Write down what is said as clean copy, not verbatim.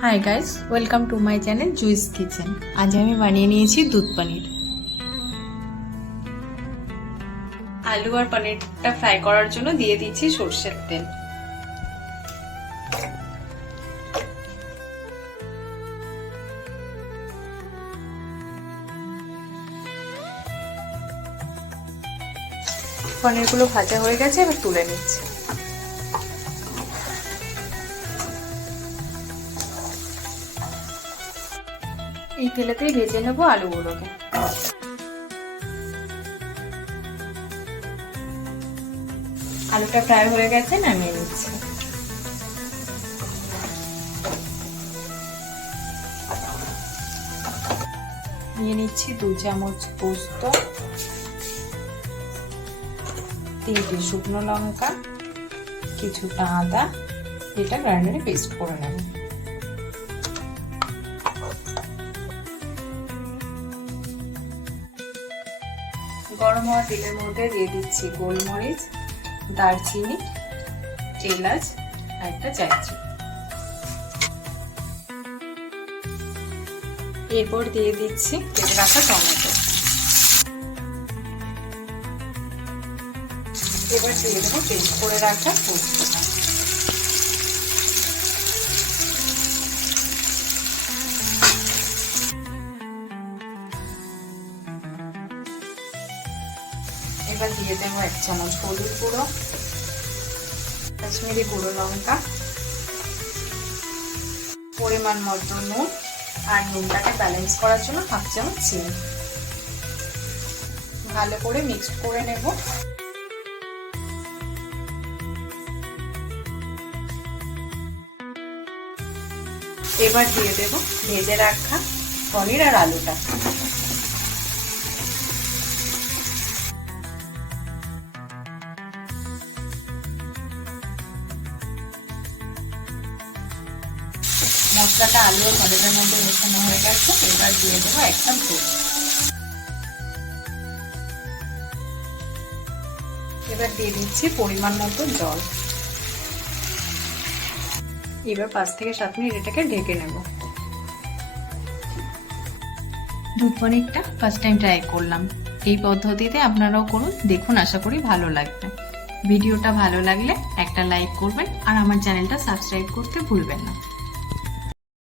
Hi guys, welcome to my channel juice kitchen. আজ আমি বানিয়ে নিয়েছি দুধ পনির। আলু আর পনিরটা ফ্রাই করার জন্য দিয়ে দিচ্ছি সরষের তেল। পনিরগুলো ভাজা হয়ে গেছে, এবার তুলে নিচ্ছি। এই তেলেতেই ভেজে নেবো আলুগুলোকে। আলুটা ফ্রাই হয়ে গেছে, নামিয়ে নিচ্ছি। নিয়ে নিচ্ছি 2 চামচ পোস্ত, 3টে শুকনো লঙ্কা, কিছুটা আদা, এটা গ্রাইন্ডারে পেস্ট করে নেব। গরম হওয়া তেলের মধ্যে দিয়ে দিচ্ছি গোলমরিচ, দারচিনি, এলাচ আর একটা জায়ত্রী। এরপর দিয়ে দিচ্ছি কেটে রাখা টমেটো। এবার দিয়ে দেবো পেস্ট করে রাখা পোস্তটা। এবার দিয়ে দেবো 1 চামচ হলুদ গুঁড়ো, কাশ্মীরি গুঁড়ো লঙ্কা, পরিমাণ মতো নুন, আর নুনটাকে ব্যালেন্স করার জন্য 1/2 চামচ চিনি। ভালো করে মিক্সড করে নেব। এবার দিয়ে দেব ভেজে রাখা পনির আর আলুটা। মশলাটা আলু আর পনিরের মধ্যে মেশানো হয়ে গেছে, এবার দিয়ে দেবো 1 কাপ দুধ। এবার দিয়ে দিচ্ছি পরিমাণ মতো জল। এবার 5 থেকে 7 মিনিট এটাকে ঢেকে নেব। দুধ পনিরটা ফার্স্ট টাইম ট্রাই করলাম, এই পদ্ধতিতে আপনারাও করুন, দেখুন, আশা করি ভালো লাগবে। ভিডিওটা ভালো লাগলে একটা লাইক করবেন আর আমার চ্যানেলটা সাবস্ক্রাইব করতে ভুলবেন না।